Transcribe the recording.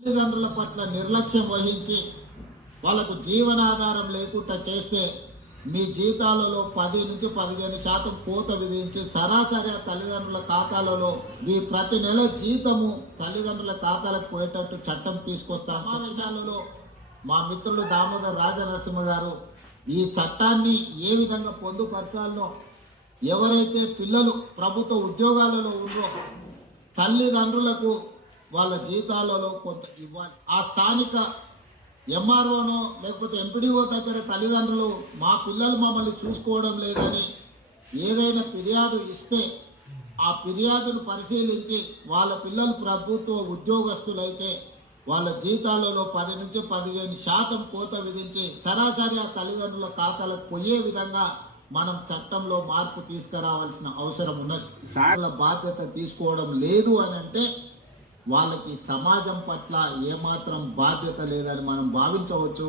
తల్లిదండ్రుల పట్ల నిర్లక్ష్యం వహించి వాళ్ళకు జీవనాధారం లేకుండా చేస్తే మీ జీతాలలో పది నుంచి పదిహేను శాతం కోత విధించి సరాసరి తల్లిదండ్రుల ఖాతాలలో మీ ప్రతి నెల జీతము తల్లిదండ్రుల ఖాతాలకు పోయేటట్టు చట్టం తీసుకొస్తాం సమావేశాలలో మా మిత్రులు దామోదర్ రాజనరసింహ గారు ఈ చట్టాన్ని ఏ విధంగా పొందుపరచాలో ఎవరైతే పిల్లలు ప్రభుత్వ ఉద్యోగాలలో ఉన్నో తల్లిదండ్రులకు వాళ్ళ జీతాలలో కొంత ఇవ్వాలి. ఆ స్థానిక ఎంఆర్ఓనో లేకపోతే ఎంపీడీఓ దగ్గర తల్లిదండ్రులు మా పిల్లలు మమ్మల్ని చూసుకోవడం లేదని ఏదైనా ఫిర్యాదు ఇస్తే ఆ ఫిర్యాదును పరిశీలించి వాళ్ళ పిల్లలు ప్రభుత్వ ఉద్యోగస్తులైతే వాళ్ళ జీతాలలో పది నుంచి పదిహేను శాతం కోత విధించి సరాసరి ఆ తల్లిదండ్రుల ఖాతాలకు పోయే విధంగా మనం చట్టంలో మార్పు తీసుకురావాల్సిన అవసరం ఉన్నది. వాళ్ళ బాధ్యత తీసుకోవడం లేదు అని అంటే వాళ్ళకి సమాజం పట్ల ఏమాత్రం బాధ్యత లేదని మనం భావించవచ్చు.